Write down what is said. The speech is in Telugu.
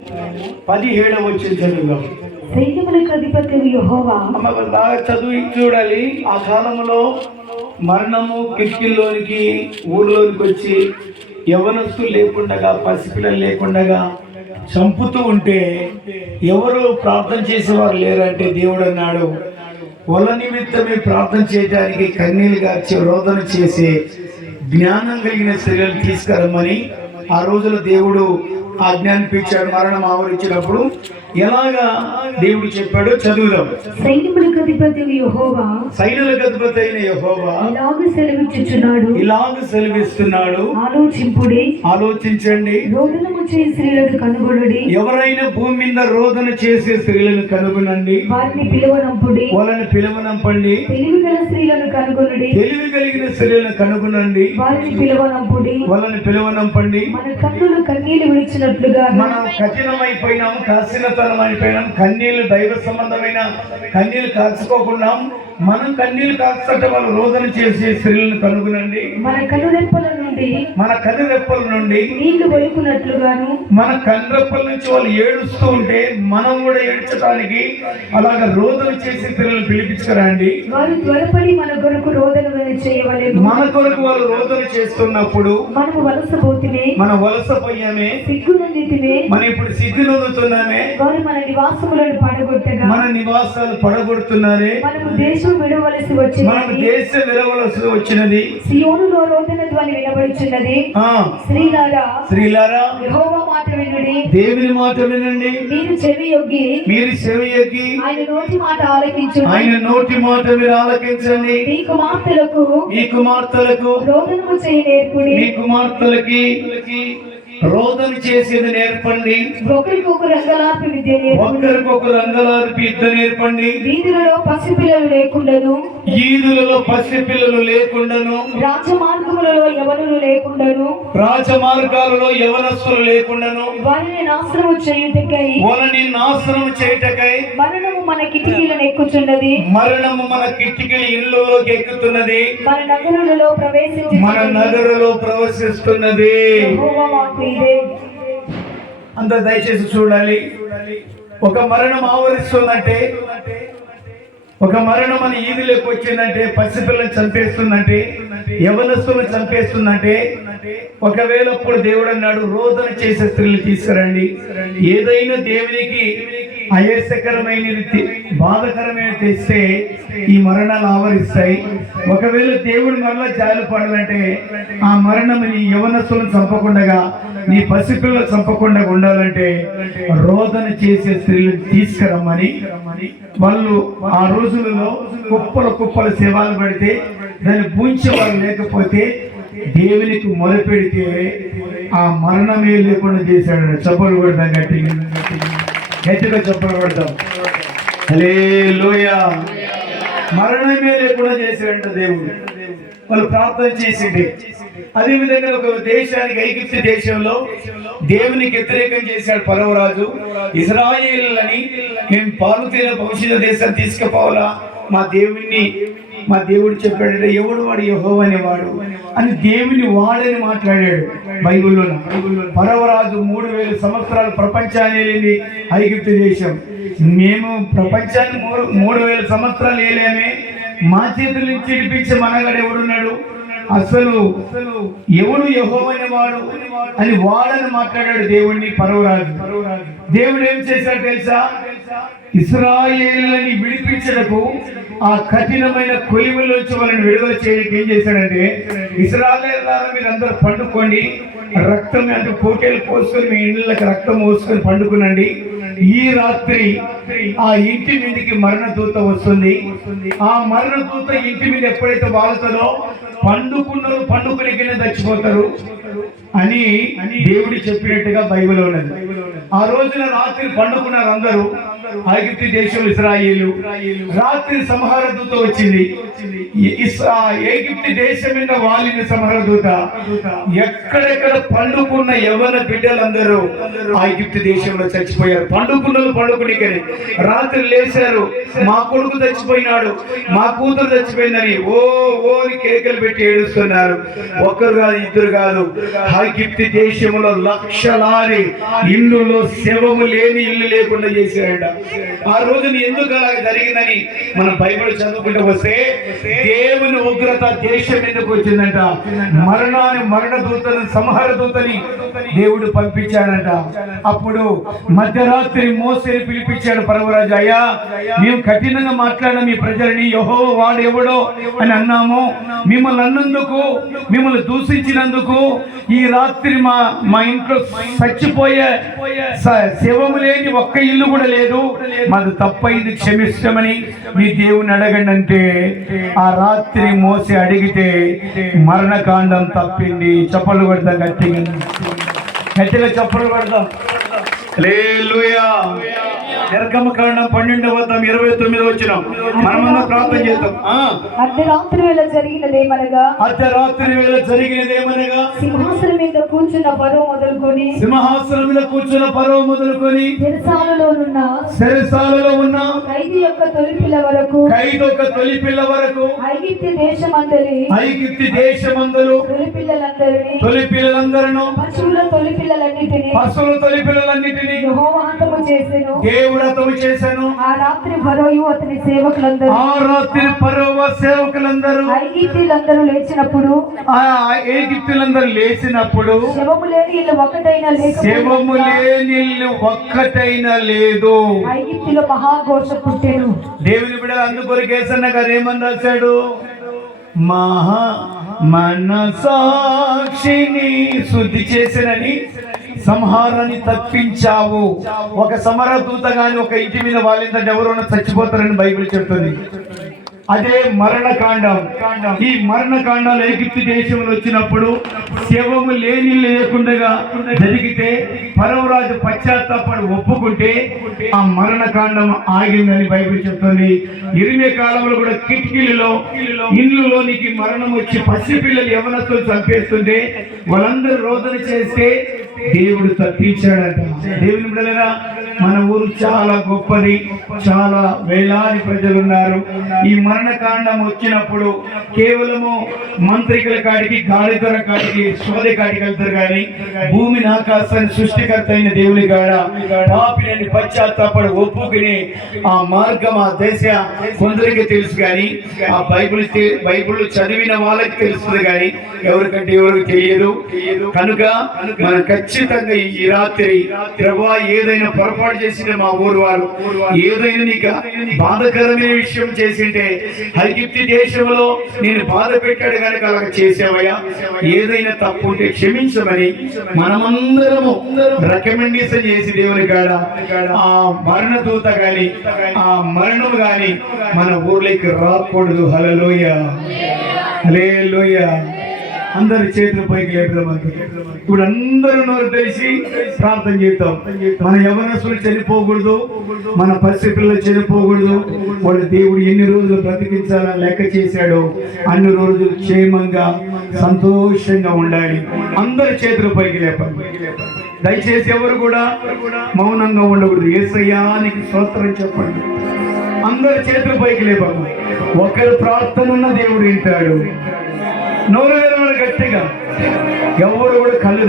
17వ వచ్చిన చదువుగా సైన్యములకు అధిపతి యెహోవా. బాగా చదువు చూడాలి. ఆ కాలంలో మరణము కిటికీల్లోనికి ఊర్లోనికి వచ్చి యవనస్తులు లేకుండగా పసిపిల్లలు లేకుండగా చంపుతూ ఉంటే ఎవరు ప్రార్థన చేసేవారు లేరంటే దేవుడు అన్నాడు, వాళ్ళ నిమిత్తమే ప్రార్థన చేయడానికి కన్నీళ్ళు గార్చి రోదన చేసే జ్ఞానం కలిగిన స్త్రీలను తీసుకురమ్మని ఆ రోజులో దేవుడు ఆజ్ఞానిపించాడు. మరణం ఆవరించినప్పుడు ఎలాగా దేవుడు చెప్పాడో చదువుదాం. సైన్యములకు అధిపతి యెహోవా, సైన్యులకు అధిపతి అయిన యెహోవా ఇలాగ సెలవిస్తున్నాడు, ఆలోచించండి, రోదనము చేసే స్త్రీలను కనుగొనుడి. ఎవరైనా భూమి మీద రోదన చేసే స్త్రీలను కనుగొనండి, వాళ్ళని పిలవనంపండి. తెలివి గల స్త్రీలను కనుగొనుడి, తెలివి కలిగిన స్త్రీలను కనుగొనండి, వాళ్ళని పిలవనంపండి. మన కన్నులు కన్నీళ్లు విడిచినట్లుగా మనం కఠినమైపోయినాం, కాసినతనం అయిపోయినాం, కన్నీళ్లు దైవ సంబంధమైన కన్నీళ్లు కాచుకోకున్నాం. మనం కన్నీళ్లు కాచుకుంటే వాళ్ళు రోదన చేసే స్త్రీలను కనుగొనండి. మన కనురెప్పల నుండి నీళ్లు ఒలుకున్నట్లుగాను, మన కనురెప్పల నుంచి వాళ్ళు ఏడుస్తూ ఉంటే మనం కూడా ఏడ్చడానికి అలాగా రోదన చేసే స్త్రీలను పిలిపించుకురండి. వారు త్వరపడి మన కొరకు రోదన చేయవలెను. మన కొరకు వాళ్ళు రోదన చేస్తున్నప్పుడు మనం వలసపోయామే, సిగ్గునందితిమే, మనం ఇప్పుడు సిగ్గునొందుతున్నామే. వారు మన నివాసములను పడగొట్టగా, మన నివాసాలు పడగొడుతున్నారే. మనము దేశం విడవలసి వచ్చినది. సియోనులో రోదన ధ్వని వినబడుచున్నది. స్త్రీలారా యెహోవా మాట వినుడి, దేవుని మాట వినండి. మీరు చెవి యొగ్గి ఆయన నోటి మాట ఆలకించండి. ఆయన నోటి మాట మీరు ఆలకించండి. ఈ కుమార్తెలకు రోదనము చేయ నేర్పుడి. ఈ కుమార్తెలకి రోదన చేసేది నేర్పండి. ఒకరికొకరు అంగలార్పి యుద్ధ నేర్పండి. వీధులలో పసిపిల్లలు లేకుండాను, రాజమార్గములలో యవనస్తులు లేకుండాను, వారిని నాశనము చేయుటకై మరణము మన కిటికీలను ఎక్కుచున్నది. మరణము మన కిటికీల ఇళ్ళలోకి ఎక్కుతున్నది. మన నగరులో ప్రవేశిస్తున్నది. అంత దయచేసి చూడాలి. ఒక మరణం ఆవరిస్తుందంటే, ఒక మరణం మన ఈదిలోకి వచ్చిందంటే, పసిపిల్లని చంపేస్తుందంటే, యవనస్తులను చంపేస్తుందంటే, ఒకవేళ అప్పుడు దేవుడు అన్నాడు, రోదన చేసే స్త్రీలు తీసుకురండి. ఏదైనా దేవునికి అయస్కరమైనది, బాధకరమైన తెస్తే ఈ మరణాలు ఆవరిస్తాయి. ఒకవేళ దేవుడు మరలా జాలి పడాలంటే ఆ మరణం నీ యవనస్తులను చంపకుండా, నీ పసిపిల్లలు చంపకుండా ఉండాలంటే రోదన చేసే స్త్రీలను తీసుకురమ్మని వాళ్ళు ఆ రోజులలో కుప్పల శవాలు పడితే దాన్ని పూంచే వాళ్ళు లేకపోతే దేవునికి మొదలుపెడితే ఆ మరణమే లేకుండా చేశాడు. చప్పలు కొడతాం, గట్టిగా చప్పలు కొడతాం. హల్లెలూయా. మరణమే లేకుండా చేశాడంట దేవుడు. వాళ్ళు ప్రార్థన చేసిండే. అదేవిధంగా ఒక దేశానికి, ఐగుప్తు దేశంలో దేవునికి వ్యతిరేకం చేశాడు ఫరోరాజు. ఇశ్రాయేలులని మేము పాలుతీన భవిష్యత్ దేశాన్ని తీసుకుపోవాలా, మా దేవుడు చెప్పాడు, ఎవడు వాడు యెహోవా అనేవాడు అని దేవుని వాడని మాట్లాడాడు బైబిల్లో. ఫరోరాజు 3000 సంవత్సరాలు ప్రపంచాన్ని ఏలింది ఐగుప్తు దేశం. మేము ప్రపంచాన్ని 3000 సంవత్సరాలు ఏలేమే, మా చేతుల నుంచి విడిపించే మనగాడు ఎవడున్నాడు? అసలు ఎవడు యెహోవా అనేవాడు అని వాడని మాట్లాడాడు దేవుడిని ఫరోరాజు. దేవుడు ఏం చేశాడు తెలుసా? ఇశ్రాయేలుని విడిపించడకు, ఆ కఠినమైన కొలిమిలోంచి వాళ్ళని విడుదల చేయడానికి ఏం చేశాడంటే, ఇశ్రాయేలులారా మీరందరూ పండుకోండి, రక్తం అంటే పోటీలు పోసుకొని మీ ఇళ్ళకి రక్తం పోసుకొని పండుకునండి. ఈ రాత్రి ఆ ఇంటి మీదకి మరణ దూత వస్తుంది. ఆ మరణ దూత ఇంటి మీద ఎప్పుడైతే వాళ్తుందో పండుకుని చచ్చిపోతారు అని దేవుడు చెప్పినట్టుగా బైబిల్ ఉన్నది. ఆ రోజున రాత్రి పండుకున్నారు అందరూ. ఐగుప్తు దేశంలో ఇశ్రాయేలు రాత్రి సంహార దూత వచ్చింది. ఐగుప్తు దేశం మీద వాలిన సంహార దూత ఎక్కడెక్కడ పండుకున్న యవ్వన బిడ్డలందరూ ఐగుప్తు దేశంలో చచ్చిపోయారు. పండుకుని రాత్రి లేచారు, మా కొడుకు చచ్చిపోయినాడు, మా కూతురు చచ్చిపోయిందని ఓ కేకలు పెట్టి ఏడుస్తున్నారు. ఒక్కరు కాదు, ఇద్దరు కాదు, ఐగుప్తు దేశంలో లక్షలాది ఇల్లులో శవము లేని ఇల్లు లేకుండా చేశాడంట. ఆ రోజున ఎందుకు అలా జరిగిందని మనం బైబిల్ చదువుకుంటూ వస్తే దేవుని ఉగ్రత దేశం మీదకి వచ్చిందంట. మరణ దూతని, సంహార దూతని దేవుడు పంపించాడంట. అప్పుడు మధ్యరాత్రి మోసేని పిలిపించాడు పరవరాజు, అయ్యా మేము కఠినంగా మాట్లాడిన మీ ప్రజలని యెహోవా వాడు ఎవడో అని అన్నాము, మిమ్మల్ని అన్నందుకు, మిమ్మల్ని దూషించినందుకు ఈ రాత్రి మా ఇంట్లో చచ్చిపోయే శవము లేని ఒక్క ఇల్లు కూడా లేదు, మాది తప్పైంది క్షమిస్తామని మీ దేవుని అడగండి అంటే ఆ రాత్రి మోసి అడిగితే మరణకాండం తప్పింది. చప్పలు కొడతాం, గట్టిగా చప్పలు కొడతాం. హల్లెలూయా. నిర్గమకాండం 12:29 వచ్చిన మనమన్నా ప్రార్థన చేద్దాం. అర్ధరాత్రి వేళ జరిగినదేమనగా సింహాసనం మీద కూర్చున్న ఫరో మొదలుకొని చెరసాలలో ఉన్న ఖైదీ యొక్క తొలి పిల్ల వరకు ఐగుప్తు దేశమందరు తొలి పిల్లలందరూ పశువుల తొలి పిల్లలన్నిటినీ యెహోవా హతము చేసెను. దేవుడు హతము చేశాను. ఆ రాత్రి ఫరోయు అతని సేవకులందరూ ఐగుప్తీయులందరూ లేచినప్పుడు శవము లేని ఇల్లు ఒక్కటైనా లేదు. ఐగుప్తులో మహాఘోష పుట్టెను. దేవుని బిడ్డలు అందుకొరకు యేసన్న గారు ఏమని రాశాడు? మనసాక్షిని శుద్ధి చేసినని సంహారాన్ని తప్పించావు. ఒక సమరదూత గాని ఒక ఇంటి మీద వాళ్ళంటే ఎవరైనా చచ్చిపోతారని బైబిల్ చెప్తుంది. అదే మరణకాండం. ఈ మరణకాండాలు ఐగుప్తు దేశంలో వచ్చినప్పుడు శవము లేకుండా జరిగితే ఫరోరాజు పశ్చాత్తాపడి ఒప్పుకుంటే ఆ మరణకాండం ఆగిందని బైబిల్ చెప్తుంది. ఇరిమే కాలంలో కూడా కిటికీలలో ఇండ్లలోనికి మరణం వచ్చి పసిపిల్లలు యవనస్తులు చంపేస్తుంటే వాళ్ళందరూ రోదన చేస్తే దేవుడు తప్పించాడట. దేవుని బిడ్డలారా, మన ఊరు చాలా గొప్పది, చాలా వేలాది ప్రజలు ఉన్నారు. ఈ మరణకాండం వచ్చినప్పుడు కేవలము మంత్రికుల కాడికి, గాలిదొర కాడికి, శోధ కాడికి వెళ్తారు కానీ భూమిని ఆకాశాన్ని సృష్టికర్త అయిన దేవుని కాడ పాపిని పశ్చాత్తాపడి ఒప్పుకుని ఆ మార్గం, ఆ దశ కొందరికి తెలుసు కానీ ఆ బైబిల్ చదివిన వాళ్ళకి తెలుస్తుంది కానీ ఎవరికంటే ఎవరికి తెలియదు. కనుక మనం ఖచ్చితంగా ఈ రాత్రి ప్రభువా ఏదైనా పొరపాటు చేసింటే మా ఊరు వారు ఏదైనా నీకు బాధకరమైన విషయం చేసింటే ఐగుప్తు దేశంలో నేను బాధ పెట్టాడు కనుక అలా చేసావయ్యా, ఏదైనా తప్పు ఉంటే క్షమించమని మనమందరము రికమెండేషన్ చేసి దేవుని కాడ ఆ మరణ దూత గాని ఆ మరణం గాని మన ఊర్లోకి రాకూడదు. హల్లెలూయా, హల్లెలూయా. అందరి చేతులు పైకి లేపుదాం. ఇప్పుడు అందరూ నోరు తెలిసి ప్రార్థన చేద్దాం. మన యవనస్తులు చనిపోకూడదు, మన పసిపిల్లలు చనిపోకూడదు. వాళ్ళు దేవుడు ఎన్ని రోజులు బ్రతికించాలని లెక్క చేశాడో అన్ని రోజులు క్షేమంగా సంతోషంగా ఉండాలి. అందరి చేతులు పైకి లేపండి. దయచేసి ఎవరు కూడా మౌనంగా ఉండకూడదు. యేసయ్యా నీకు స్తోత్రం చెప్పండి. అందరి చేతులు పైకి లేపండి. ఒకరి ప్రార్థన ఉన్న దేవుడు వింటాడు. నోరు గట్టిగా ఎవరు కూడా కళ్ళు